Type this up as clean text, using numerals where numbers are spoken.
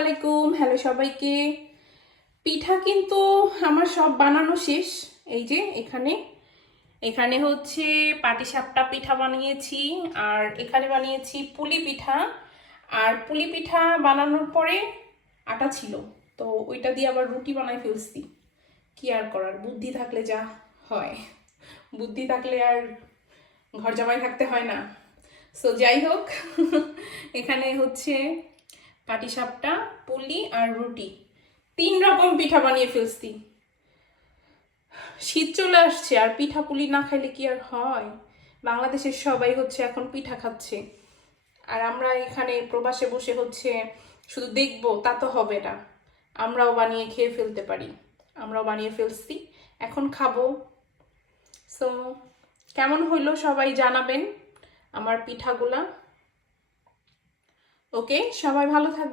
আলাইকুম, হ্যালো সবাইকে। পিঠা কিন্তু আমার সব বানানো শেষ। এই যে এখানে এখানে হচ্ছে পাটিসাপটা পিঠা বানিয়েছি, আর এখানে বানিয়েছি পুলি পিঠা। আর পুলি পিঠা বানানোর পরে আটা ছিল, তো ওইটা দিয়ে আবার রুটি বানাই ফেলছি। কি আর করার, বুদ্ধি থাকলে যা হয়, বুদ্ধি থাকলে আর ঘর জামাই থাকতে হয় না। সো যাই হোক, এখানে হচ্ছে পাটিসাপটা, পুলি আর রুটি, 3 রকম পিঠা বানিয়ে ফেলছি। শীত চলে আসছে, আর পিঠা পুলি না খাইলে কি আর হয়? বাংলাদেশের সবাই হচ্ছে এখন পিঠা খাচ্ছে, আর আমরা এখানে প্রবাসে বসে হচ্ছে শুধু দেখবো তা তো হবে না, আমরাও বানিয়ে খেয়ে ফেলতে পারি। আমরাও বানিয়ে ফেলছি, এখন খাবো। সো কেমন হইলো সবাই জানাবেন আমার পিঠাগুলা। ওকে, সবাই ভালো থাকবে।